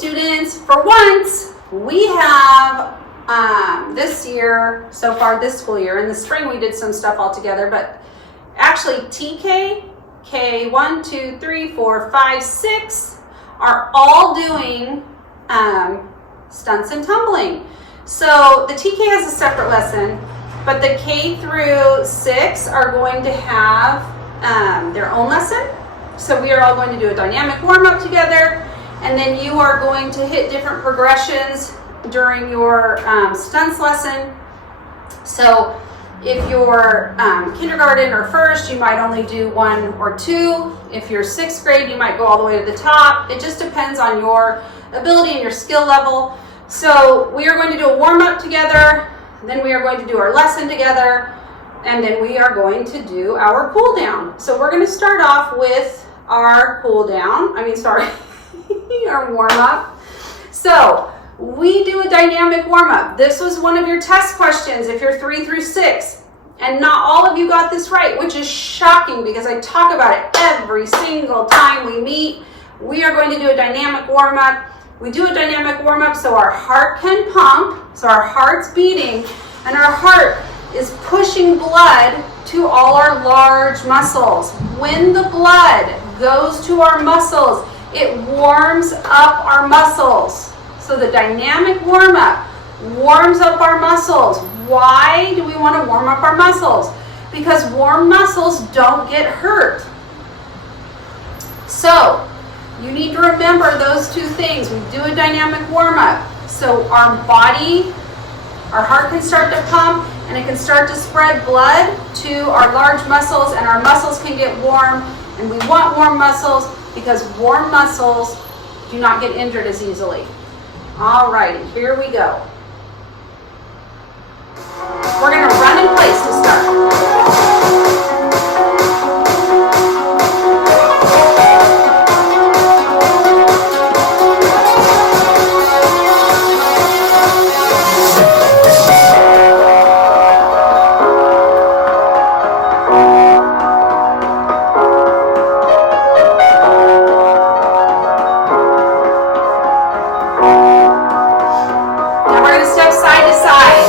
students, for once, we have this year, so far this school year, in the spring we did some stuff all together, but actually TK, K1, 2, 3, 4, 5, 6 are all doing stunts and tumbling. So the TK has a separate lesson, but the K through 6 are going to have their own lesson. So we are all going to do a dynamic warm-up together, and then you are going to hit different progressions during your stunts lesson. So if you're kindergarten or first, you might only do 1 or 2. If you're 6th grade, you might go all the way to the top. It just depends on your ability and your skill level. So we are going to do a warm-up together, then we are going to do our lesson together, and then we are going to do our cool down. So we're going to start off with our cool down, our warm-up. So we do a dynamic warm-up. This was one of your test questions if you're 3 through 6. And not all of you got this right, which is shocking because I talk about it every single time we meet. We are going to do a dynamic warm-up. We do a dynamic warm-up so our heart can pump, so our heart's beating, and our heart is pushing blood to all our large muscles. When the blood goes to our muscles, it warms up our muscles. So the dynamic warm-up warms up our muscles. Why do we want to warm up our muscles? Because warm muscles don't get hurt. So you need to remember those two things. We do a dynamic warm-up so our body, our heart can start to pump, and it can start to spread blood to our large muscles, and our muscles can get warm. And we want warm muscles because warm muscles do not get injured as easily. All righty, here we go. We're going to run in place to start. Now we're going to step side to side.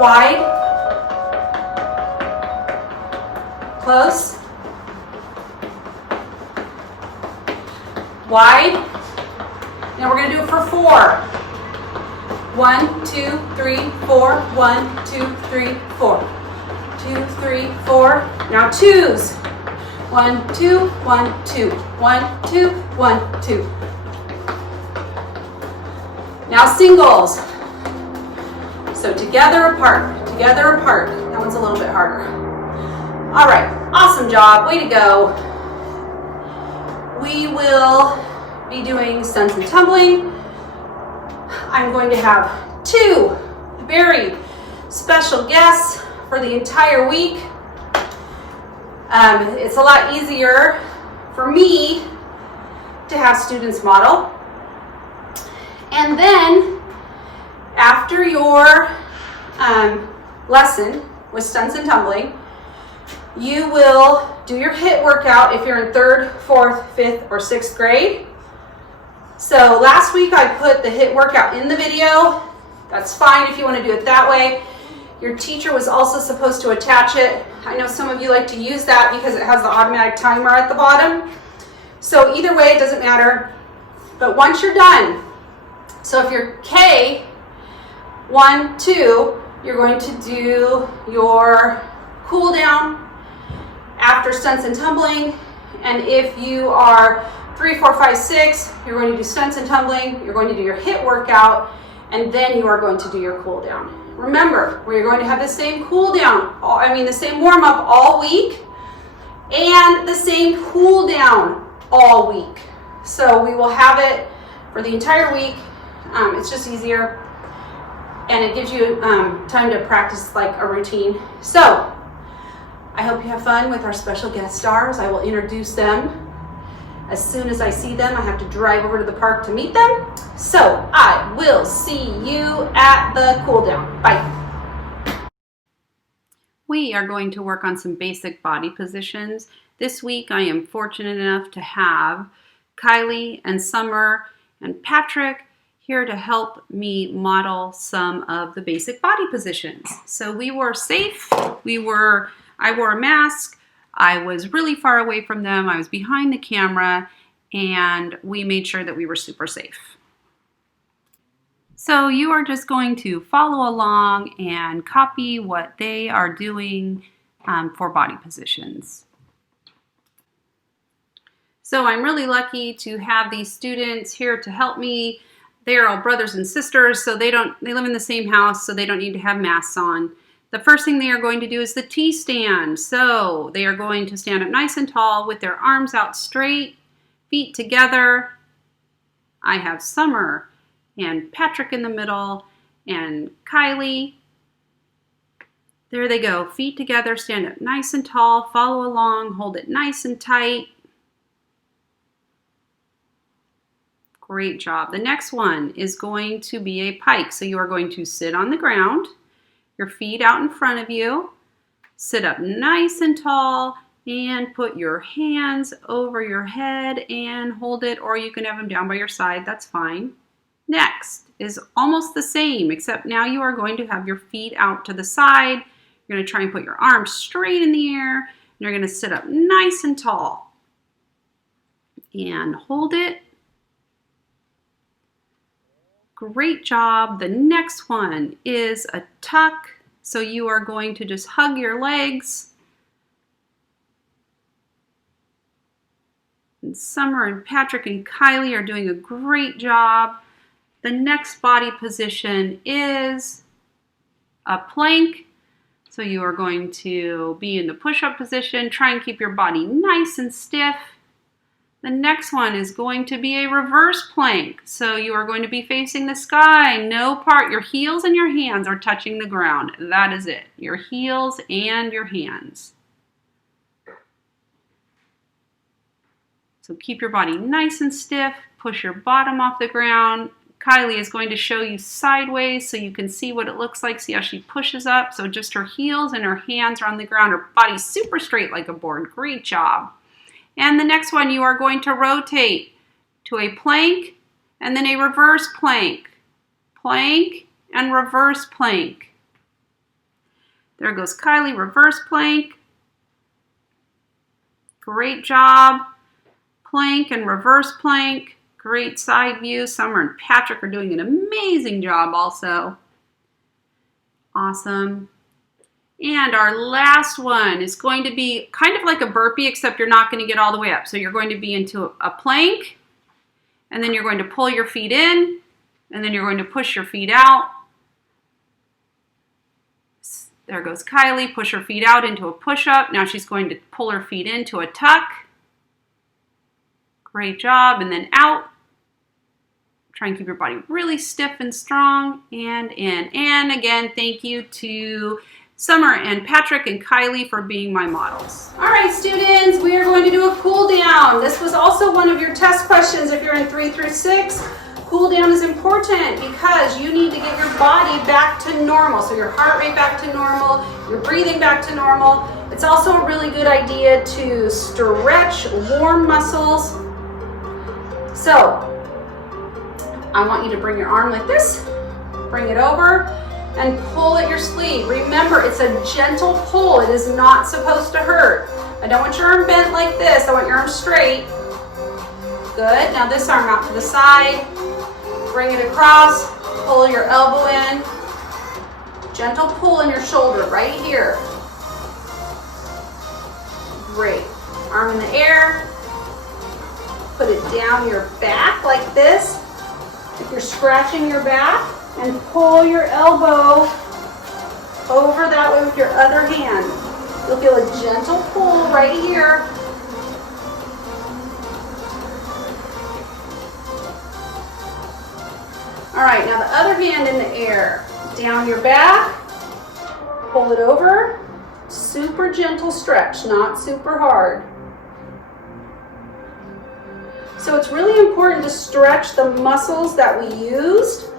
wide, close, wide. Now we're going to do it for 4. 1, 2, 3, 4. 1, 2, 3, 4. 2, 3, 4. Now 2s. 1, 2, 1, 2. 1, 2, 1, 2. Now singles. So together, apart, together, apart. That one's a little bit harder. All right, awesome job, way to go. We will be doing stunts and tumbling. I'm going to have 2 very special guests for the entire week. It's a lot easier for me to have students model. And then after your lesson with stunts and tumbling, you will do your HIIT workout if you're in 3rd, 4th, 5th, or 6th grade. So last week I put the HIIT workout in the video. That's fine if you want to do it that way. Your teacher was also supposed to attach it. I know some of you like to use that because it has the automatic timer at the bottom. So either way, it doesn't matter. But once you're done, so if you're K, 1, 2, you're going to do your cool down after stunts and tumbling. And if you are 3, 4, 5, 6, you're going to do stunts and tumbling, you're going to do your HIIT workout, and then you are going to do your cool down. Remember, we're going to have the same cool down, the same warm up all week, and the same cool down all week. So we will have it for the entire week. It's just easier, and it gives you time to practice like a routine. So I hope you have fun with our special guest stars. I will introduce them as soon as I see them. I have to drive over to the park to meet them. So I will see you at the cool down. Bye. We are going to work on some basic body positions. This week I am fortunate enough to have Kylie and Summer and Patrick here to help me model some of the basic body positions. So we were safe. I wore a mask. I was really far away from them. I was behind the camera, and we made sure that we were super safe. So you are just going to follow along and copy what they are doing for body positions. So I'm really lucky to have these students here to help me. They are all brothers and sisters, so they live in the same house, so they don't need to have masks on. The first thing they are going to do is the T-stand. So they are going to stand up nice and tall with their arms out straight, feet together. I have Summer and Patrick in the middle and Kylie. There they go, feet together, stand up nice and tall, follow along, hold it nice and tight. Great job. The next one is going to be a pike. So you are going to sit on the ground, your feet out in front of you, sit up nice and tall, and put your hands over your head and hold it, or you can have them down by your side, that's fine. Next is almost the same, except now you are going to have your feet out to the side. You're going to try and put your arms straight in the air, and you're going to sit up nice and tall and hold it. Great job. The next one is a tuck. So you are going to just hug your legs. And Summer and Patrick and Kylie are doing a great job. The next body position is a plank. So you are going to be in the push-up position. Try and keep your body nice and stiff. The next one is going to be a reverse plank. So you are going to be facing the sky. No part, your heels and your hands are touching the ground. That is it. Your heels and your hands. So keep your body nice and stiff. Push your bottom off the ground. Kylie is going to show you sideways so you can see what it looks like. See how she pushes up? So just her heels and her hands are on the ground. Her body's super straight like a board. Great job. And the next one, you are going to rotate to a plank and then a reverse plank. Plank and reverse plank. There goes Kylie, reverse plank. Great job. Plank and reverse plank. Great side view. Summer and Patrick are doing an amazing job also. Awesome. And our last one is going to be kind of like a burpee, except you're not going to get all the way up. So you're going to be into a plank, and then you're going to pull your feet in, and then you're going to push your feet out. There goes Kylie, push her feet out into a push-up. Now she's going to pull her feet into a tuck. Great job, and then out. Try and keep your body really stiff and strong, and in. And again, thank you to Summer and Patrick and Kylie for being my models. All right, students, we are going to do a cool down. This was also one of your test questions if you're in 3 through 6. Cool down is important because you need to get your body back to normal. So your heart rate back to normal, your breathing back to normal. It's also a really good idea to stretch warm muscles. So I want you to bring your arm like this, bring it over, and pull at your sleeve. Remember, it's a gentle pull. It is not supposed to hurt. I don't want your arm bent like this. I want your arm straight. Good. Now this arm out to the side. Bring it across. Pull your elbow in. Gentle pull in your shoulder right here. Great. Arm in the air. Put it down your back like this. If you're scratching your back, and pull your elbow over that way with your other hand. You'll feel a gentle pull right here. All right, now the other hand in the air. Down your back, pull it over. Super gentle stretch, not super hard. So it's really important to stretch the muscles that we used.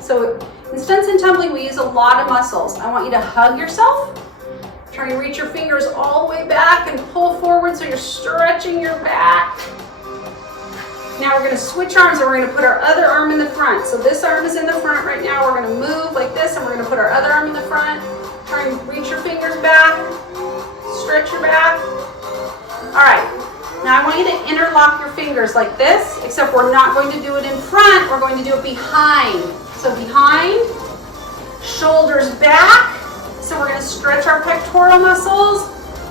So in stunts and tumbling, we use a lot of muscles. I want you to hug yourself. Try and reach your fingers all the way back and pull forward so you're stretching your back. Now we're going to switch arms and we're going to put our other arm in the front. So this arm is in the front right now. We're going to move like this and we're going to put our other arm in the front. Try and reach your fingers back. Stretch your back. All right. Now I want you to interlock your fingers like this, except we're not going to do it in front. We're going to do it behind. So behind, shoulders back. So we're going to stretch our pectoral muscles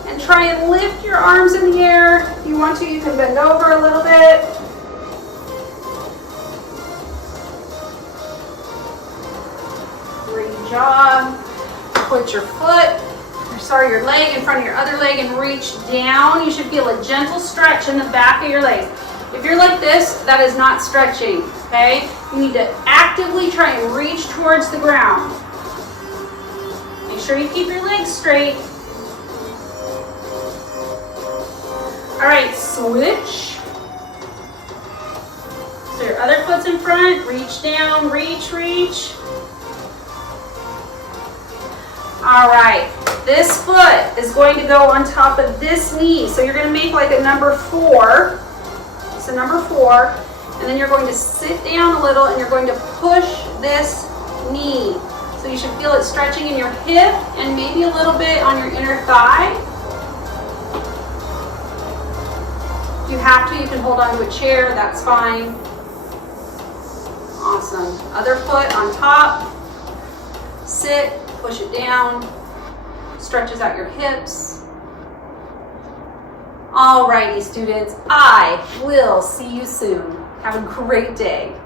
and try and lift your arms in the air. If you want to, you can bend over a little bit. Great job. Put your your leg in front of your other leg and reach down. You should feel a gentle stretch in the back of your leg. If you're like this, that is not stretching, okay? You need to actively try and reach towards the ground. Make sure you keep your legs straight. All right, switch. So your other foot's in front, reach down, reach. All right, this foot is going to go on top of this knee. So you're going to make like a number 4. So number 4, and then you're going to sit down a little and you're going to push this knee. So you should feel it stretching in your hip and maybe a little bit on your inner thigh. If you have to, you can hold onto a chair, that's fine. Awesome. Other foot on top. Sit, push it down. Stretches out your hips. Alrighty, students, I will see you soon. Have a great day.